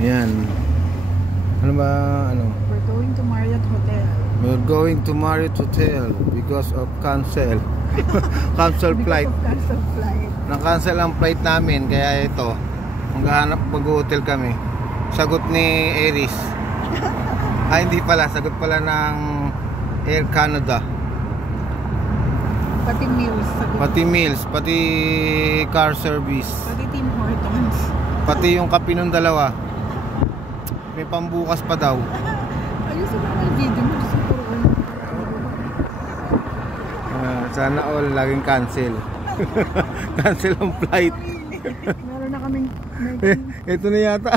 Yan. Ano ba, ano? We're going to Marriott Hotel. We're going to Marriott Hotel because of cancel. Cancel flight. Because of cancel flight. Na-cancel ang flight namin, kaya ito. Maghahanap, mag-hotel kami. Sagot ni Aries. Hindi pala, sagot pala ng Air Canada. Pati meals. Pati meals, pati car service. Pati Tim Hortons. Pati yung kape ng dalawa. May pambukas pa daw. Ayusin mo yung video mo. Sana all laging cancel. Cancel ang flight. Meron na kaming Ito na yata.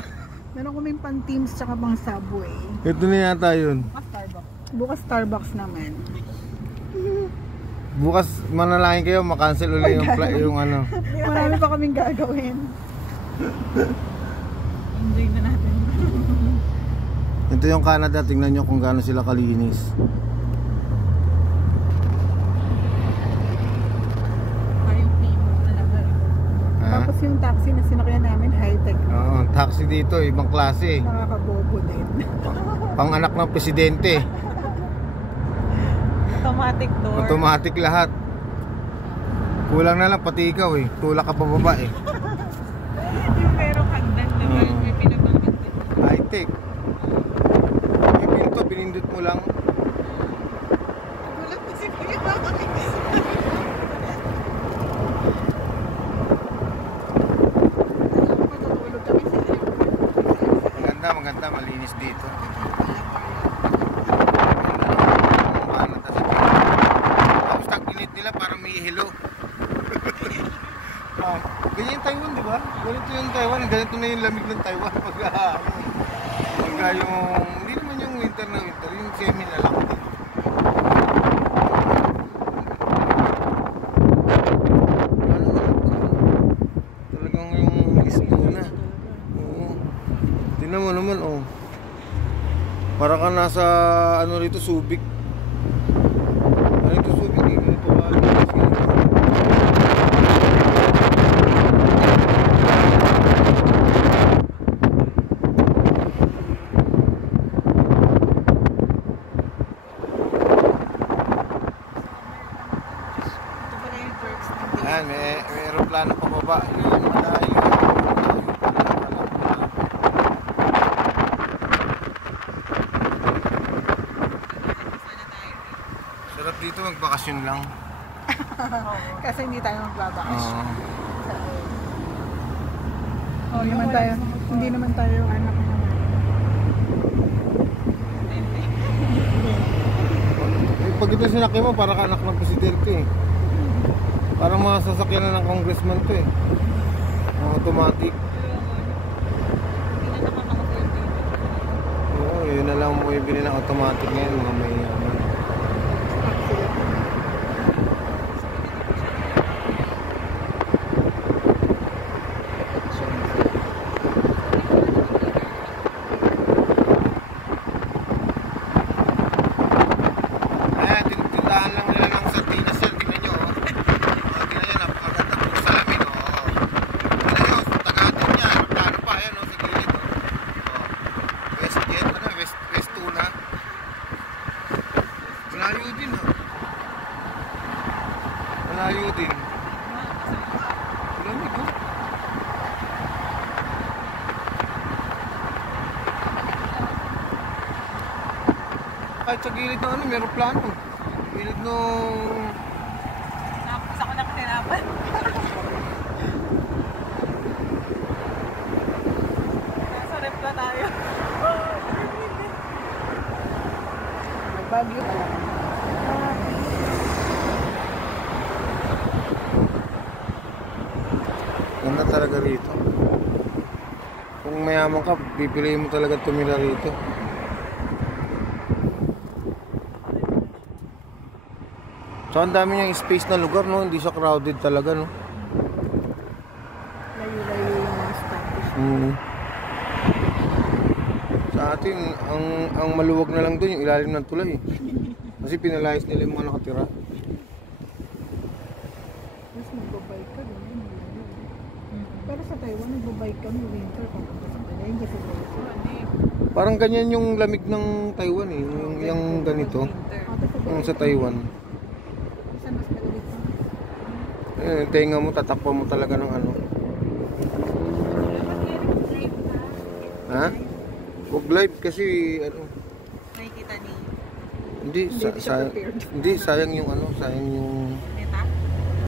meron kaming pang Teams tsaka pang Subway. Ito na yata yun. Bukas Starbucks naman. Bukas manalangin kayo, makancel ulit yung flight, yung ano. Marami pa kaming gagawin. Enjoy na natin. Ito yung Canada, tingnan nyo kung gaano sila kalinis. Tapos yung taxi na sinakyan namin, high-tech. Oo, taxi dito, ibang klase. Nakakabobo din. Pang anak ng presidente. Automatic door. Automatic lahat. Kulang na lang pati ikaw eh. Tulak ka pa baba eh. Yung merong hagdan na may pinabanggit. High-tech. May pinto, pinindot mo lang. Gulat kasi kuya kami. Maganda, malinis dito. Tapos tag-init nila parang may hello. Ganyan yung Taiwan, di ba? Ganito yung Taiwan, ganito na yung lamig ng Taiwan. Pagka yung, hindi naman yung winter na winter, yung semi na lang din. Talagang yung isno na. Tingnan mo naman, oh. Para ka nasa ano rito, Subic. Ano ito Subic eh? Ganito ba? Ayan, may aeroplano pa baba. Yun, malayo. Sarap dito magbakasyon lang. Kasi hindi tayo magbabakasyon. Hindi naman tayo yung anak naman. Pag ito sinakyan mo, para ka anak ng presidente eh. Parang mga sasakyan na ng congressman to eh. Automatic. Oo, yun na lang mo ibili ng automatic ngayon, mga mayaman. Malayo din. Lamig oh. Kahit sa gilid ng ano, meron plano. Gilid nung... Napos ako ng tinapan. Nasa rep na tayo. Nagbagyo ka lang. Ganda talaga rito. Kung mayaman ka, pipiliin mo talaga tumira rito. So ang dami niyang space na lugar, no? Hindi siya crowded talaga, no? Layo-layo yung mga stops. Sa atin, ang maluwag na lang doon yung ilalim ng tulay. Kasi pinalayas nila yung mga nakatira. Mas magbabay ka doon. Pero sa Taiwan, nagbabike kami winter papunta sa Taiwan kasi Parang ganyan yung lamig ng Taiwan eh. Yung ganito. Sa Taiwan. Isa mas malamig pa. Tenga mo, tatakpan mo talaga ng ano. Ha? Huwag live kasi ano. Nakikita ni Hindi, Hindi siya prepared. hindi sayang yung ano, sayang yung